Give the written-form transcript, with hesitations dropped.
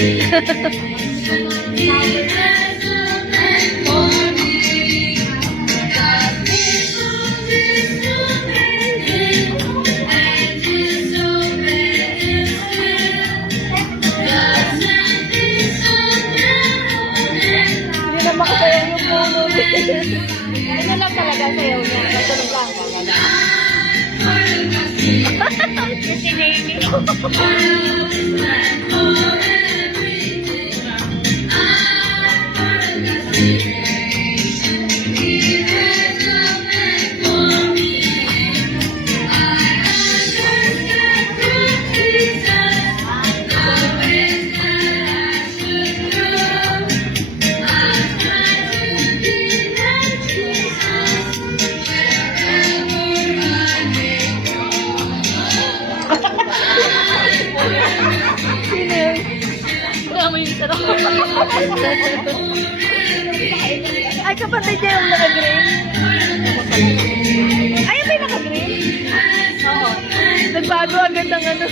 Hindi na makasayaw yung puno. Ano lang talaga sayaw niya. Matulog lang. Si Navy. Ay, kapatid niya yung naka-green. Ay, may naka-green? Oo. Nagbago agad ng ano.